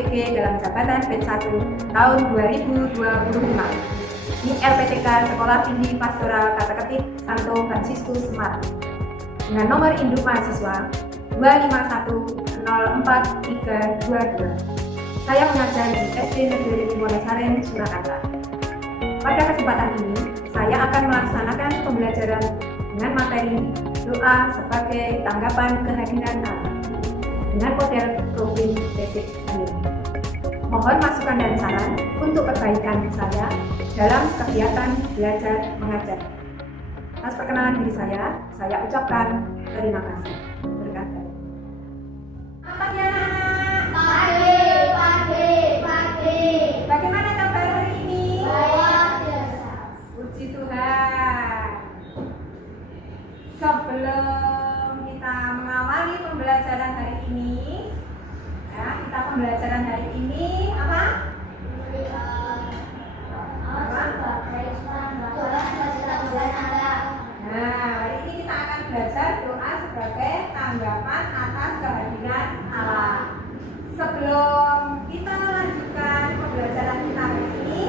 PG dalam jabatan batch 1 tahun 2025 di LPTK Sekolah Tinggi Pastoral Kata Ketik Santo Fransiskus Semarang dengan nomor induk mahasiswa 2510432. Saya mengajar di SD Negeri Wonosaren, Surakarta. Pada kesempatan ini, saya akan melaksanakan pembelajaran dengan materi doa sebagai tanggapan kehadiran Allah dengan model Robin Basic ini. Mohon masukan dan saran untuk perbaikan saya dalam kegiatan belajar mengajar. Atas perkenalan diri saya ucapkan terima kasih. Berkata. Apanya Pagi. bagaimana kabar hari ini? Luar biasa. Puji Tuhan. Sebelum kita mengawali pembelajaran hari ini, pembelajaran hari ini apa? Nah, hari ini kita akan belajar doa sebagai tanggapan atas kehadiran Allah. Sebelum kita melanjutkan pembelajaran kita hari ini,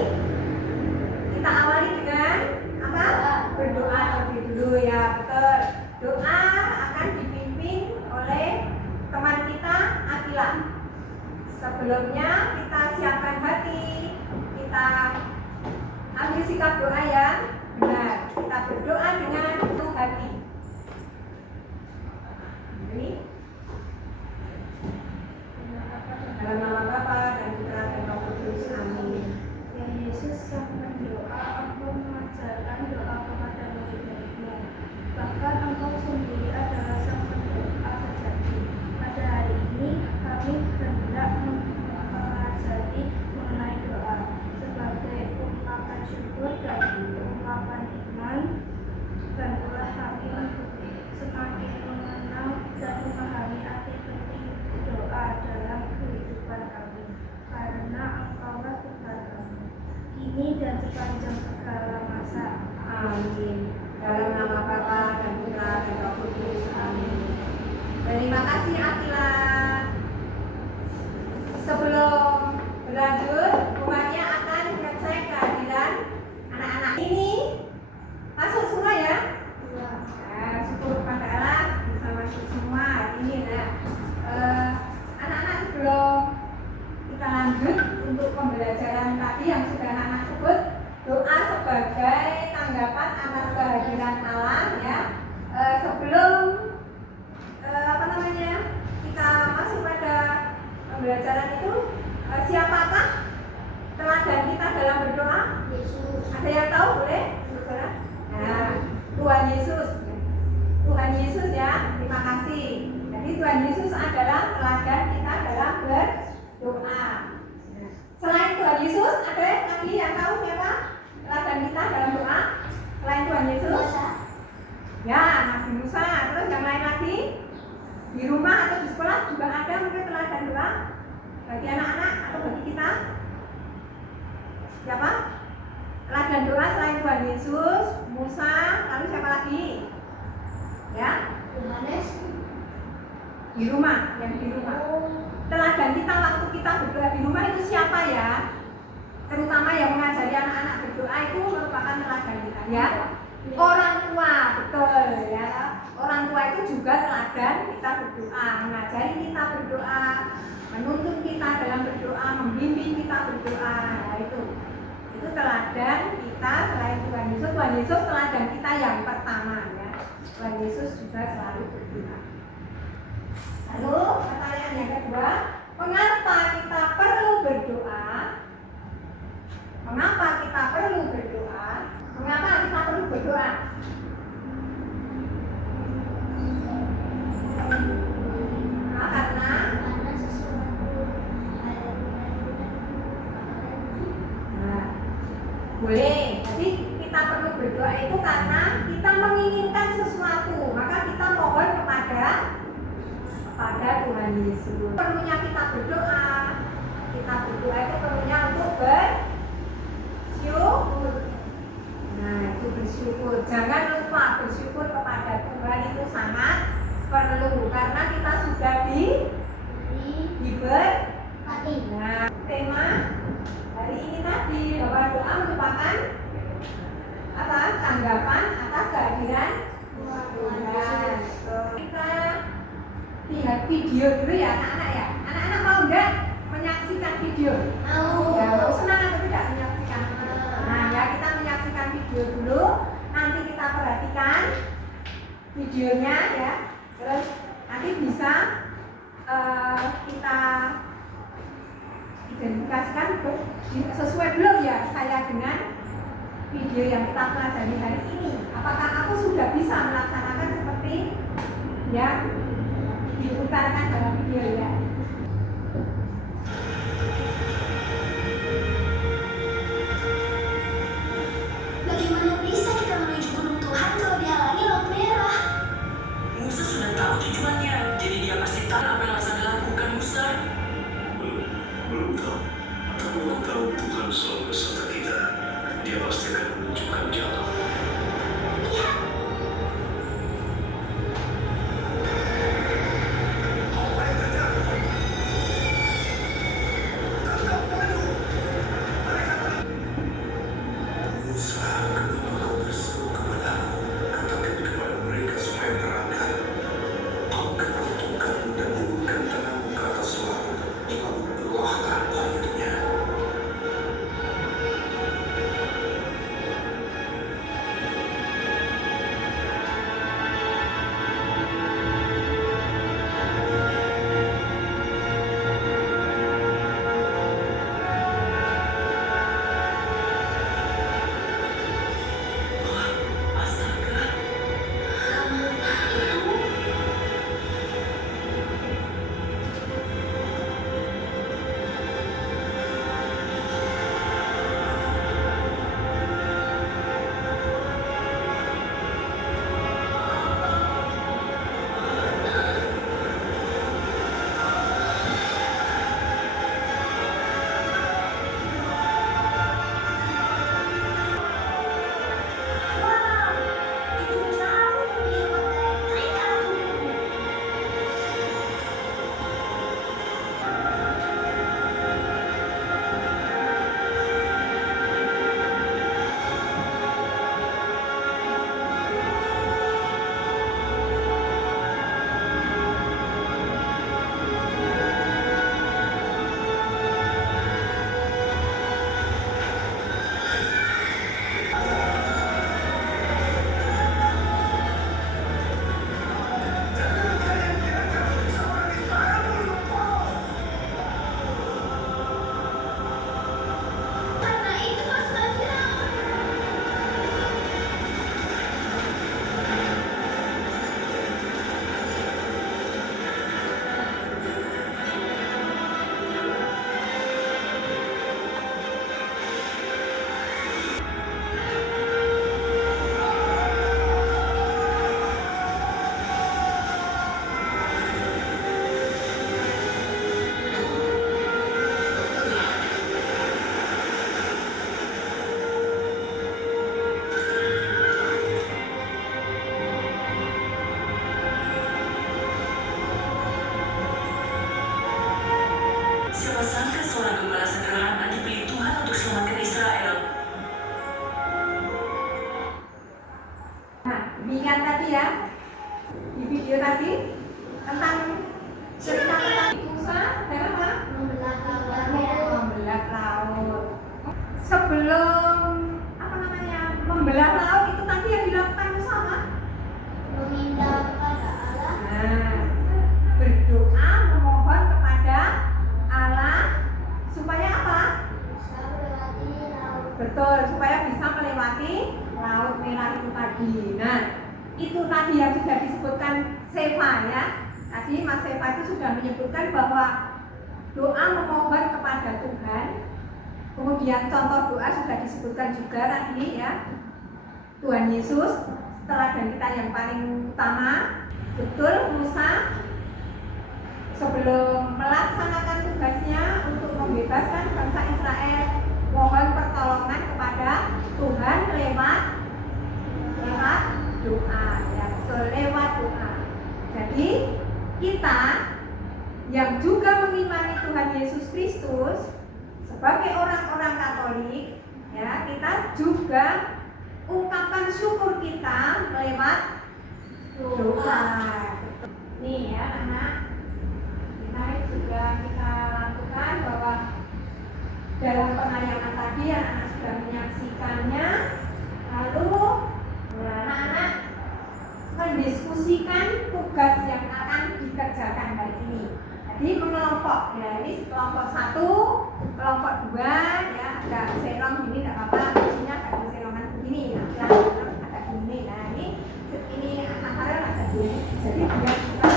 kita awali dengan apa? Berdoa terlebih dulu ya, betul. Doa akan dipimpin oleh teman kita, Akila. Sebelumnya kita siapkan hati, kita ambil sikap doa yang benar. Kita berdoa dengan penuh hati. Ini dalam nama Bapa dan Putra dan Roh Kudus. Amin. Ya Yesus sang mendoa, Engkau mengajarkan doa kepada murid-murid-Mu. Bahkan Engkau sendiri adalah sang pendoa sejati. Pada hari ini kami hendak mempelajari mengenai doa sebagai ungkapan syukur dan ungkapan iman. Bantulah kami untuk semakin mengenal dan memahami arti penting doa dalam kehidupan kami, karena Engkaulah Tuhan kami, kini dan sepanjang segala masa. Amin. Dalam nama Bapa dan Putra dan Roh Kudus. Amin. Terima kasih Akila. Sebelum berlanjut, Bumanya akan mengecek kehadiran anak-anak ini. Masuk semua ya? Nah, syukur kepada Allah bisa masuk semua hari ini. Nah, anak-anak sebelum kita lanjut untuk pembelajaran tadi yang sudah anak sebut, doa sebagai tanggapan atas kehadiran Allah ya. Sebelum kita masuk pada pembelajaran itu, siapakah teladan kita dalam berdoa? Yesus. Ada yang tahu boleh? Nah, Tuhan Yesus. Tuhan Yesus ya, terima kasih. Jadi Tuhan Yesus adalah teladan kita dalam berdoa. Nah, selain Tuhan Yesus, ada lagi yang tahu siapa teladan kita dalam doa? Selain Tuhan Yesus? Ya, Nabi Musa. Terus yang lain lagi? Di rumah atau di sekolah juga ada mungkin teladan doa bagi anak-anak atau bagi kita? Siapa? Teladan doa selain Tuhan Yesus, Musa, lalu siapa lagi? Ya? Yohanes. Di rumah, yang di rumah. Teladan kita waktu kita berdoa di rumah itu siapa ya? Terutama yang mengajari anak-anak berdoa itu merupakan teladan kita ya. Orang tua, betul ya. Orang tua itu juga teladan kita berdoa, mengajari kita berdoa, menuntun kita dalam berdoa, membimbing kita berdoa. Nah, itu teladan kita selain Tuhan Yesus. Tuhan Yesus teladan kita yang pertama ya. Tuhan Yesus juga selalu berdoa. Lalu pertanyaan yang kedua, mengapa kita perlu berdoa? Mengapa kita perlu berdoa? Mengapa kita perlu berdoa? Karena boleh. Jadi kita perlu berdoa itu karena kita menginginkan sesuatu, maka kita mohon kepada Tuhan Yesus. Perlunya kita berdoa itu perlunya untuk bersyukur. Nah, itu bersyukur. Jangan lupa bersyukur kepada Tuhan itu sangat perlu karena kita sudah diberi. Nah, buat video dulu ya anak-anak ya. Anak-anak mau nggak menyaksikan video? Ya, mau senang atau tidak menyaksikan? Nah ya, kita menyaksikan video dulu. Nanti kita perhatikan videonya ya. Terus nanti bisa kita identifikasikan sesuai belum ya saya dengan video yang kita pelajari hari ini. Apakah aku sudah bisa melaksanakan seperti yang diutarakan dalam video ya? Bagaimana bisa kita menuju gunung Tuhan kalau dihalangi laut merah? Musa sudah tahu tujuannya, jadi dia pasti tahu apa yang harus dilakukan. Musa Belum tahu. Tapi aku tahu Tuhan selalu beserta kita. Dia pasti akan menunjukkan jalan. Musa, kenapa kau berseru kepadaku? Katakan kepada mereka supaya berangkat. Angkat tongkatmu dan ulurkan tanganmu ke atas laut. Lalu belahlah airnya. astaga. Wow, itu jauh lebih hebat dari kereta apiku. Karena itu pasukan Firaun. Siapa sangka seorang gembala sederhana dipilih Tuhan untuk selamatkan Israel. Nah, demikian tadi ya di video tadi tentang cerita tentang Musa dan apa? Membelah laut. Sebelum apa namanya membelah laut itu tadi yang dilakukan Musa apa? Meminta kepada Allah Nah, berdoa memohon kepada Allah supaya apa? bisa melewati laut. Betul, supaya bisa melewati laut merah itu tadi. Nah, itu tadi yang sudah disebutkan Seva ya. Tadi Mas Seva itu sudah menyebutkan bahwa doa memohon kepada Tuhan. Kemudian contoh doa sudah disebutkan juga tadi ya. Tuhan Yesus, teladan kita yang paling utama. Betul, Musa sebelum melaksanakan tugasnya untuk membebaskan bangsa Israel, mohon pertolongan kepada Tuhan lewat doa ya, betul, lewat doa. Jadi kita yang juga mengimani Tuhan Yesus Kristus sebagai orang-orang Katolik ya, kita juga ungkapkan syukur kita lewat doa. Nih ya anak, dalam penayangan tadi anak-anak sudah menyaksikannya, lalu anak-anak mendiskusikan tugas yang akan dikerjakan hari ini. Jadi mengelompok, ya ini kelompok 1, kelompok 2, ya ada selong ini tidak apa-apa, isinya ada selongan begini, ada begini. Nah ini anak Farel ada begini. Jadi biar bisa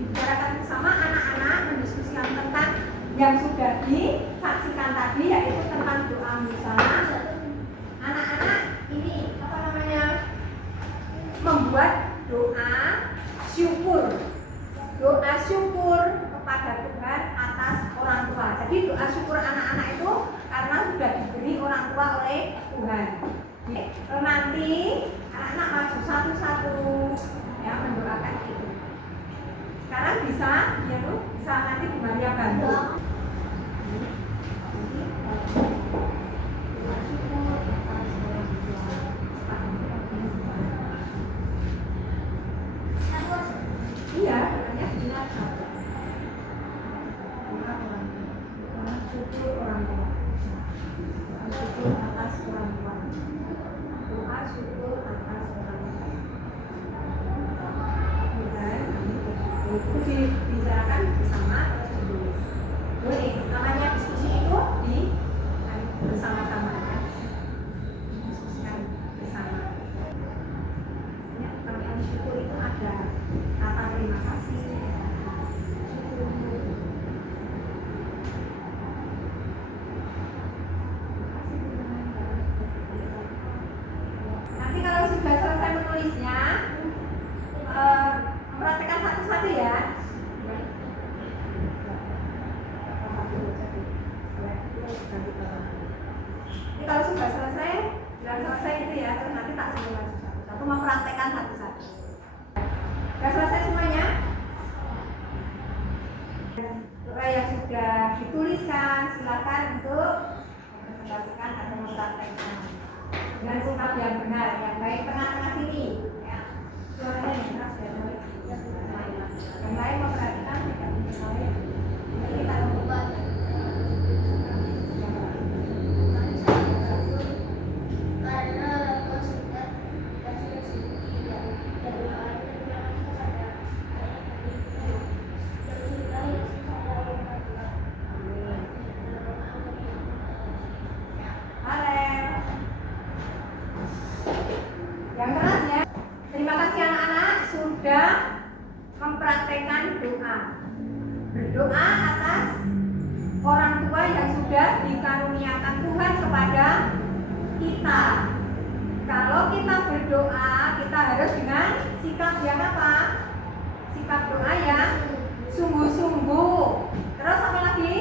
dibicarakan bersama anak-anak mendiskusikan tentang yang sudah disaksikan tadi, yaitu tentang doa Musa. Anak-anak ini apa namanya, membuat doa syukur kepada Tuhan atas orang tua. Jadi doa syukur anak-anak itu karena sudah diberi orang tua oleh Tuhan. Nanti anak-anak maju satu-satu ya mendoakan itu. Sekarang bisa nanti Bu Maria bantu. Iya, namanya bilang syukur orang tua. Syukur atas orang tua. Doa syukur atas orang tua. Itu dibicarakan bersama terus ditulis. Boleh, namanya diskusi itu bersama-sama ya. Diskusikan bersama. Ya, tentang syukur itu ada kata terima kasih. Nanti kalau sudah selesai menulisnya, mempraktekkan satu-satu ya. Ini kalau sudah selesai, bilang selesai itu ya, terus nanti tak suruh satu-satu, mempraktekkan satu-satu. Sudah selesai semuanya? Doa yang sudah dituliskan, silakan untuk mempresentasikan atau mempraktekkan dengan sikap yang benar, yang baik. Tengah-tengah sini ya. Suaranya yang keras ya, yang lain memperhatikan tidak mengetahui. Jadi kita membuat yang keras ya. Terima kasih anak-anak sudah mempraktekkan doa. Berdoa atas orang tua yang sudah dikaruniakan Tuhan kepada kita. Kalau kita berdoa, kita harus dengan sikap yang apa? Sikap doa yang sungguh-sungguh. Terus apa lagi?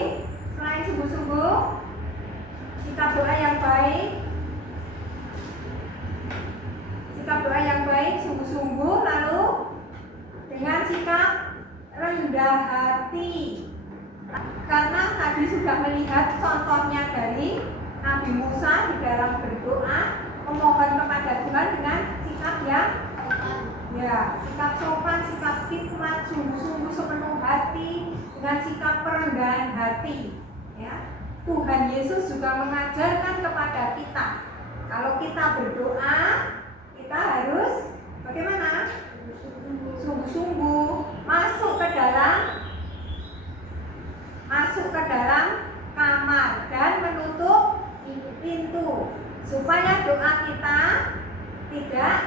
Selain sungguh-sungguh, sikap doa yang baik. Sikap doa yang baik, sungguh-sungguh, lalu dengan sikap rendah hati. Karena tadi sudah melihat contohnya dari Nabi Musa di dalam berdoa, memohon kepada Tuhan dengan sikap yang sikap sopan, sikap hikmat, sungguh-sungguh sepenuh hati, dengan sikap perendahan hati. Ya. Tuhan Yesus juga mengajarkan kepada kita, kalau kita berdoa, kita harus bagaimana? Sungguh-sungguh masuk ke dalam kamar dan menutup pintu supaya doa kita tidak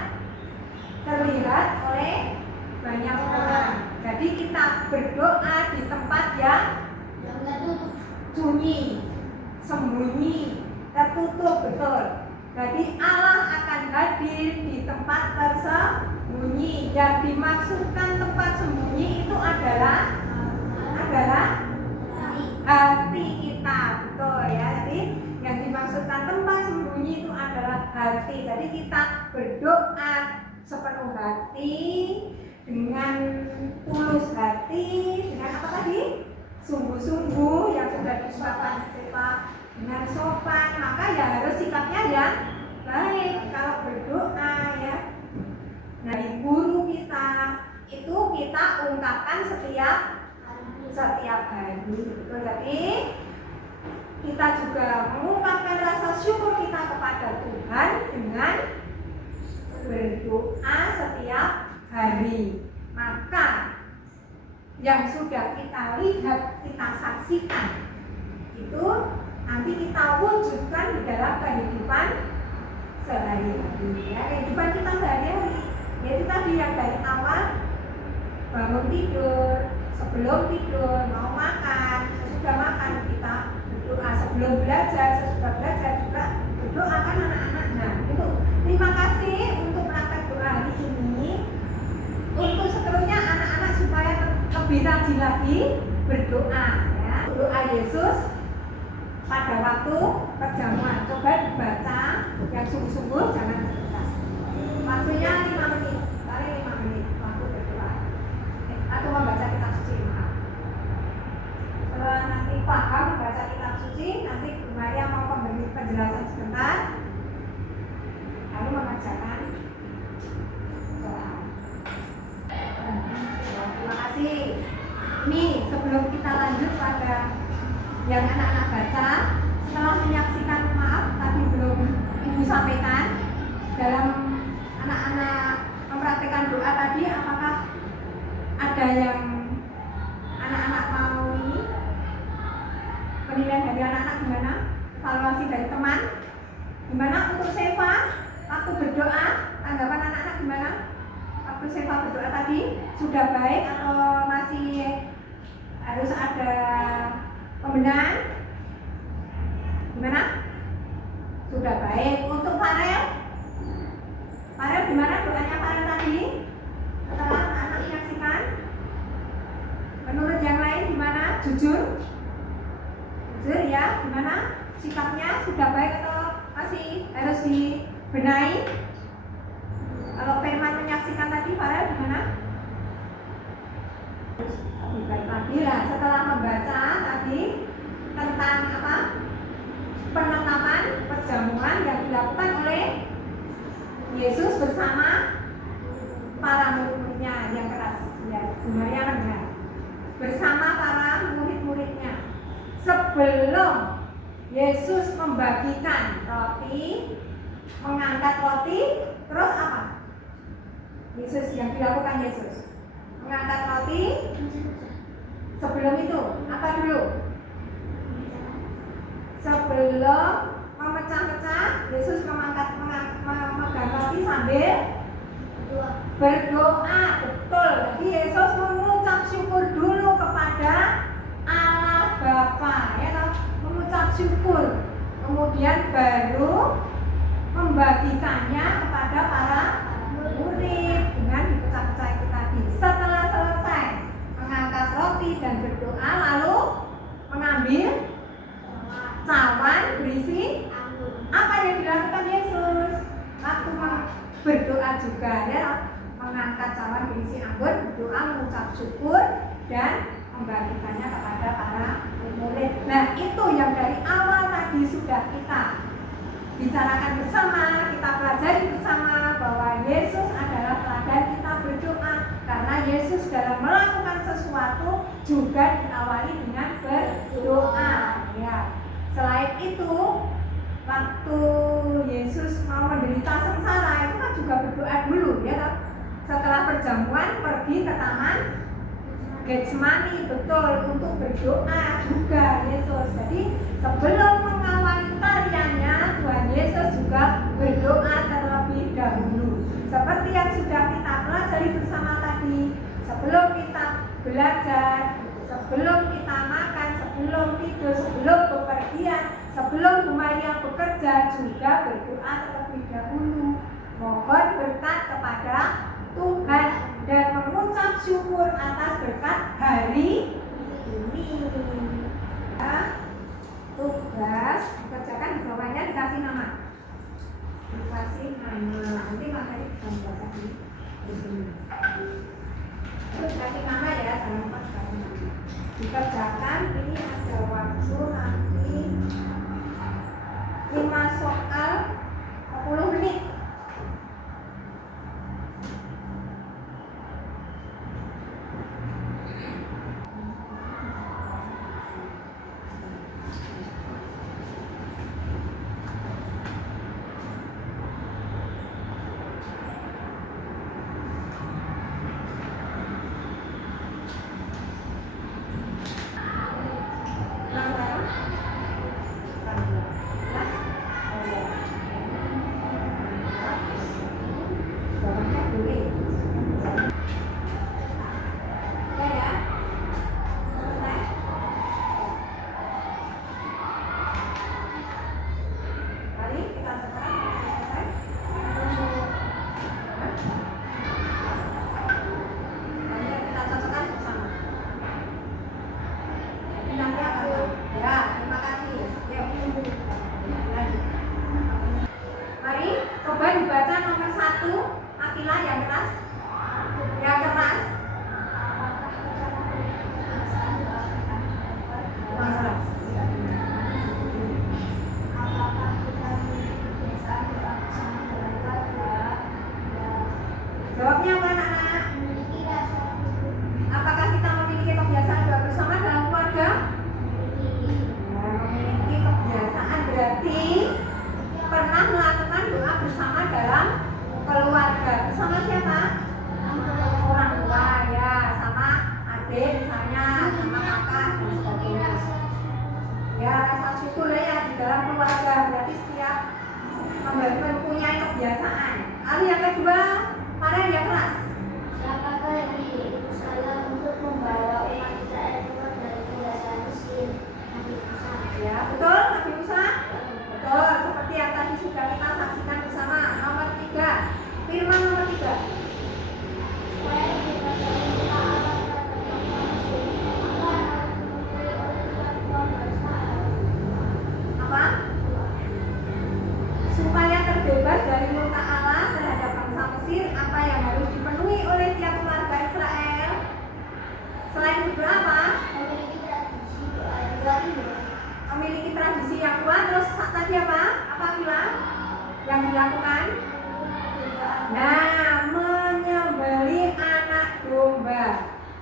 terlihat oleh banyak orang. Jadi kita berdoa di tempat yang sunyi, sembunyi, tertutup betul. Jadi Allah akan hadir di tempat tersembunyi. Yang dimaksudkan tempat sembunyi itu adalah hati kita, betul ya. Jadi yang dimaksudkan tempat sembunyi itu adalah hati. Jadi kita berdoa sepenuh hati, dengan tulus hati, dengan apa tadi? Sungguh-sungguh yang sudah disuapkan dengan sopan, maka ya harus sikapnya yang baik kalau berdoa ya. Dari guru kita itu kita ungkapkan setiap hari. Betul, jadi kita juga mengungkapkan rasa syukur kita kepada Tuhan dengan berdoa setiap hari. Maka yang sudah kita lihat, kita saksikan, itu nanti kita wujudkan di dalam kehidupan sehari-hari. Ya, kehidupan kita sehari-hari. Yaitu tadi yang dari awal bangun tidur, sebelum tidur, mau makan, sesudah makan kita berdoa, sebelum belajar, sesudah belajar juga berdoakan anak-anak. Nah, itu terima kasih untuk praktek doa hari ini. Untuk seterusnya anak-anak supaya lebih rajin lagi berdoa, ya. Doa Yesus pada waktu perjamuan. Coba dibaca yang sungguh-sungguh, jangan tergesa. Waktunya 5 menit, paling 5 menit waktu berdoa. Atau membaca kitab suci, maaf. Setelah nanti paham membaca kitab suci, nanti Bu Maria mau memberi penjelasan sebentar, lalu mengerjakan doa. Terima kasih. Ini sebelum kita lanjut pada yang anak-anak baca, setelah menyaksikan, maaf tadi belum Ibu sampaikan, dalam anak-anak mempraktikkan doa tadi, apakah ada yang anak-anak mau ini? Penilaian dari anak-anak gimana? Evaluasi dari teman? Gimana untuk Seva? Waktu berdoa, tanggapan anak-anak gimana? Waktu Seva berdoa tadi, sudah baik atau masih harus ada pembenahan? Gimana? Sudah baik. Untuk Farel? Farel gimana doanya Farel tadi? Setelah anak menyaksikan? Menurut yang lain gimana? Jujur? Jujur ya? Gimana? Sikapnya sudah baik atau masih harus dibenahi? Kalau Firman menyaksikan tadi, Farel gimana? Lebih baik lagi lah. Setelah membaca tadi tentang apa? Penetapan perjamuan yang dilakukan oleh Yesus bersama para murid-muridnya yang keras. Ya, Bu Maria dengar. Bersama para murid-muridnya. Sebelum Yesus membagikan roti, mengangkat roti, terus apa? Yesus yang dilakukan Yesus mengangkat roti. Sebelum itu apa dulu? Sebelum memecah-pecah, Yesus memegang roti sambil berdoa. Betul. Jadi Yesus mengucap syukur dulu kepada Allah Bapa, ya toh? Mengucap syukur, kemudian baru membagikannya kepada para murid dengan dipecah-pecah itu tadi. Setelah selesai mengangkat roti dan berdoa, lalu mengambil cawan berisi apa yang dilakukan Yesus waktu berdoa juga, ya, mengangkat cawan berisi anggur, berdoa, mengucap syukur dan membagikannya kepada para murid. Nah, itu yang dari awal tadi sudah kita bicarakan bersama, kita pelajari bersama bahwa Yesus adalah teladan kita berdoa, karena Yesus dalam melakukan sesuatu juga diawali dengan berdoa. Ya. Selain itu, waktu Yesus mau menderita sengsara itu kan juga berdoa dulu, ya. Setelah perjamuan pergi ke taman Getsemani, betul, untuk berdoa juga Yesus. Jadi sebelum mengawali tariannya, Tuhan Yesus juga berdoa terlebih dahulu. Seperti yang sudah kita pelajari bersama tadi, sebelum kita belajar, sebelum kita makan, sebelum tidur, sebelum bepergian, sebelum Bu Maria bekerja, juga berdoa terlebih dahulu. Mohon berkat kepada Tuhan dan mengucap syukur atas berkat hari ini. Ya, tugas dikerjakan di bawahnya dikasih nama. Dikasih nama. Nanti makanya kita membaca di sini. Terus kasih nama ya, jangan lupa dikasih nama. Dikerjakan ini ada waktu nanti 5 soal 10 menit.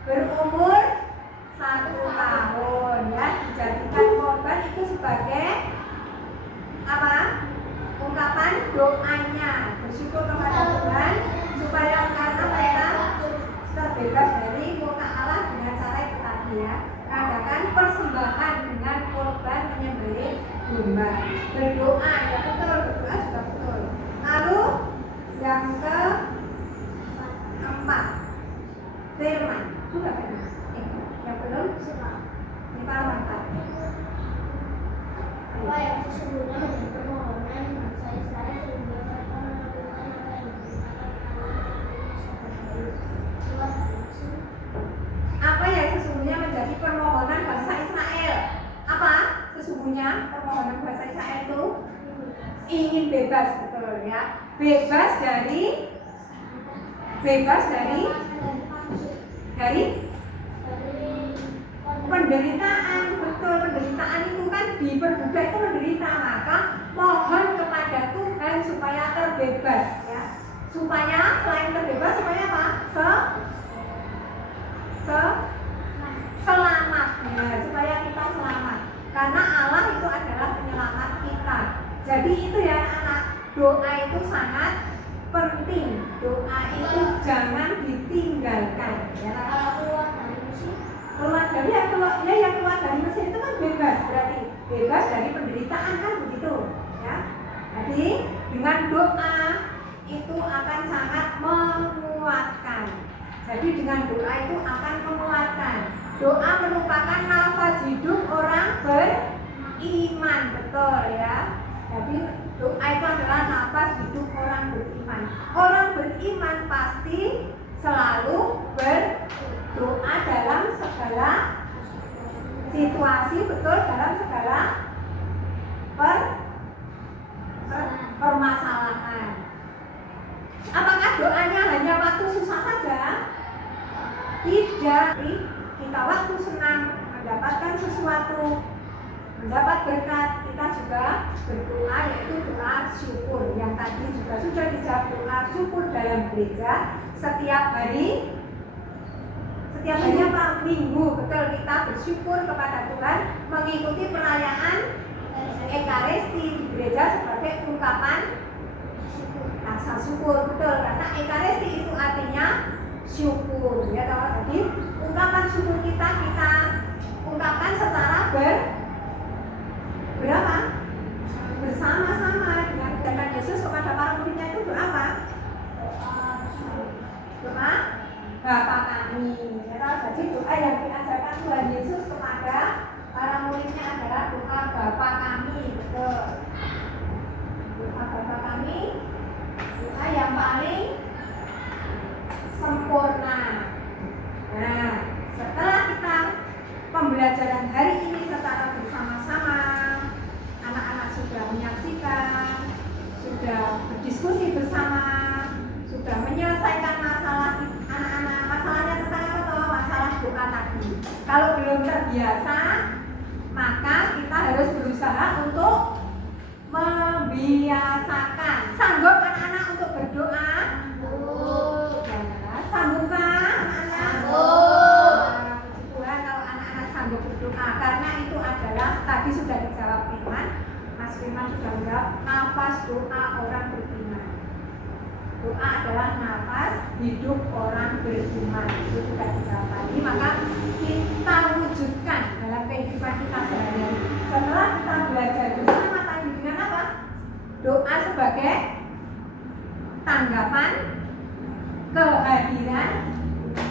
berumur 1 tahun ya, dijadikan korban itu sebagai apa? Ungkapan doanya, bersyukur kepada Tuhan supaya karena mereka terbebas dari murka Allah dengan cara itu tadi ya. Adakan persembahan dengan korban menyembelih domba. Berdoa ya betul, berdoa juga betul. Lalu yang keempat, firman. Sudah firman. Yang belum ini firman. Apa yang sesungguhnya menjadi permohonan bangsa Israel sehingga mereka melakukan apa yang diberitakan Apa yang sesungguhnya menjadi permohonan bangsa Israel? Apa sesungguhnya permohonan bangsa Israel itu? Ingin bebas, betul ya. Bebas dari penderitaan, betul. Penderitaan itu kan diperbudak itu menderita, maka mohon kepada Tuhan supaya terbebas ya. Supaya selain terbebas supaya apa? Selamat ya, supaya kita selamat. Karena Allah itu adalah penyelamat kita. Jadi itu ya anak, doa itu sangat penting. Doa itu jangan ditinggalkan ya. Keluar dari yang keluar dari Mesir itu kan bebas, berarti bebas dari penderitaan kan begitu ya. Jadi dengan doa itu akan sangat menguatkan. Jadi dengan doa itu akan menguatkan. Doa merupakan nafas hidup orang beriman, betul ya. Jadi doa itu adalah nafas hidup orang beriman. Orang beriman pasti selalu berdoa dalam segala situasi, betul, dalam segala permasalahan. Apakah doanya hanya waktu susah saja? Tidak. Kita waktu senang mendapatkan sesuatu, mendapat berkat, kita juga berdoa, yaitu doa syukur yang tadi juga sudah dijawab. Doa syukur dalam gereja setiap hari apa? Minggu, betul, kita bersyukur kepada Tuhan mengikuti perayaan Ekaristi di gereja sebagai ungkapan rasa syukur, betul, karena Ekaristi itu artinya syukur ya toh. Jadi ungkapan syukur kita ungkapkan secara bersama-sama dengan ucapan Yesus kepada para muridnya itu doa apa? Doa Bapa kami ya toh. Jadi doa yang diajarkan Tuhan Yesus kepada para muridnya adalah doa Bapa kami, betul. Doa Bapa kami, doa yang paling sempurna. Nah, setelah kita pembelajaran hari ini secara bersama-sama, anak-anak sudah menyaksikan, sudah berdiskusi bersama, sudah menyelesaikan masalah anak-anak. Masalahnya tentang apa toh? Masalah doa tadi. Kalau belum terbiasa, maka kita harus berusaha untuk membiasakan. Sanggup anak-anak untuk berdoa? Sanggupkah anak-anak? Tuhan kalau anak-anak sanggup berdoa, karena itu adalah tadi sudah dijawab Firman. Mas Firman sudah menjawab nafas doa orang beriman. Doa adalah nafas hidup orang beriman. Itu sudah dijawab tadi. Maka kita wujudkan dalam kehidupan kita sehari-hari. Setelah kita belajar bersama tadi dengan apa? Doa sebagai tanggapan kehadiran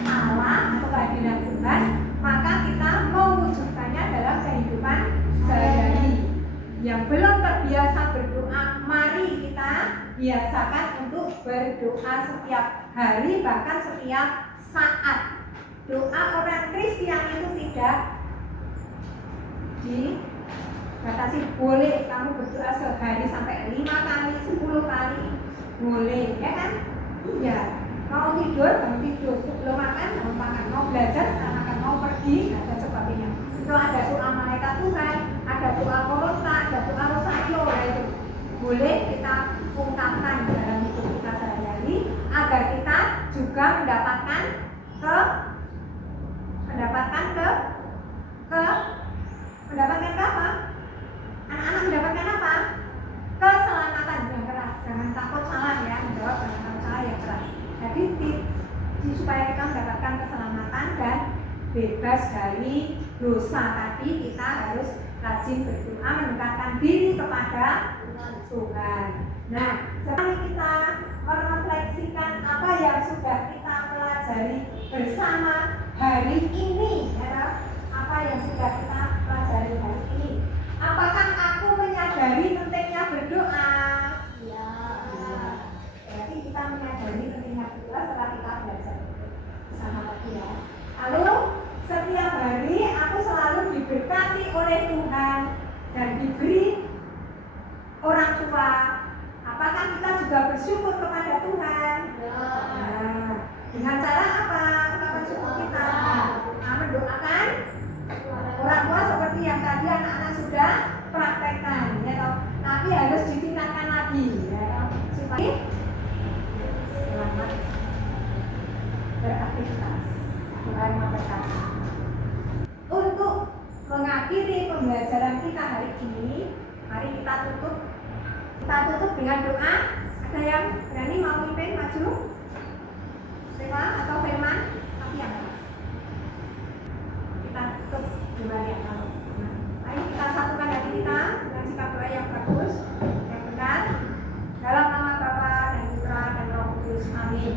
Allah atau kehadiran Tuhan, maka kita mewujudkannya dalam kehidupan sehari-hari. Yang belum terbiasa berdoa, mari kita biasakan untuk berdoa setiap hari, bahkan setiap saat. Doa orang Kristen itu tidak dibatasi. Boleh kamu berdoa sehari sampai 5 kali, 10 kali, boleh, ya kan? Ya. Mau tidur, bangun tidur, belum makan, bangun makan, mau belajar, setelah makan, mau pergi, dan sebagainya. Itu ada doa malaikat Tuhan, ada doa korosa, ada doa rosario, itu boleh kita ungkapkan dalam hidup kita sehari-hari agar kita juga mendapatkan bebas dari dosa. Tadi kita harus rajin berdoa mendekatkan diri kepada Tuhan. Nah, sekarang kita merefleksikan apa yang sudah kita pelajari bersama hari ini, ya. Apa yang sudah kita pelajari hari ini? Apakah aku menyadari pentingnya berdoa? Ya. Berarti kita menyadari pentingnya berdoa setelah kita belajar bersama tadi ya. Lalu setiap hari aku selalu diberkati oleh Tuhan dan diberi orang tua. Apakah kita juga bersyukur kepada Tuhan? Ya. Nah, dengan cara apa ungkapan syukur kita? Mendoakan orang tua seperti yang tadi anak-anak sudah praktekkan, ya toh. Tapi harus ditingkatkan lagi, ya toh, supaya selamat beraktivitas. Tuhan memberkati. Untuk mengakhiri pembelajaran kita hari ini, mari kita tutup. Kita tutup dengan doa. Ada yang berani mau mimpin maju? Dewa atau Firman? Tapi yang mana? Kita tutup doa yang lalu. Ayo kita satukan hati kita dengan sikap doa yang bagus, yang benar. Dalam nama Bapa dan Putra dan Roh Kudus. Amin.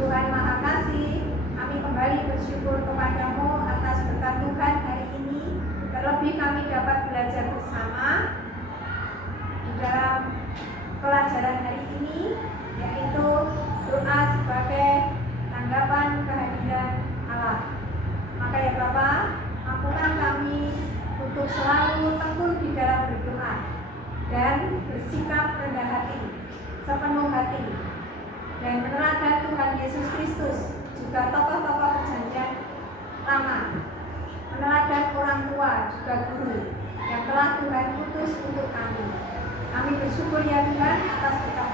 Tuhan Maha Kasih, kami kembali bersyukur kepadamu atas berkat Tuhan hari ini. Terlebih kami dapat belajar bersama di dalam pelajaran hari ini, yaitu doa sebagai tanggapan kehadiran Allah. Maka ya Bapa, mampukan kami untuk selalu tekun di dalam berdoa dan bersikap rendah hati, sepenuh hati, dan menerangkan Tuhan Yesus Kristus, juga tokoh-tokoh perjanjian lama, meneladani orang tua, juga guru yang telah Tuhan utus untuk kami. Kami bersyukur ya Tuhan atas berkat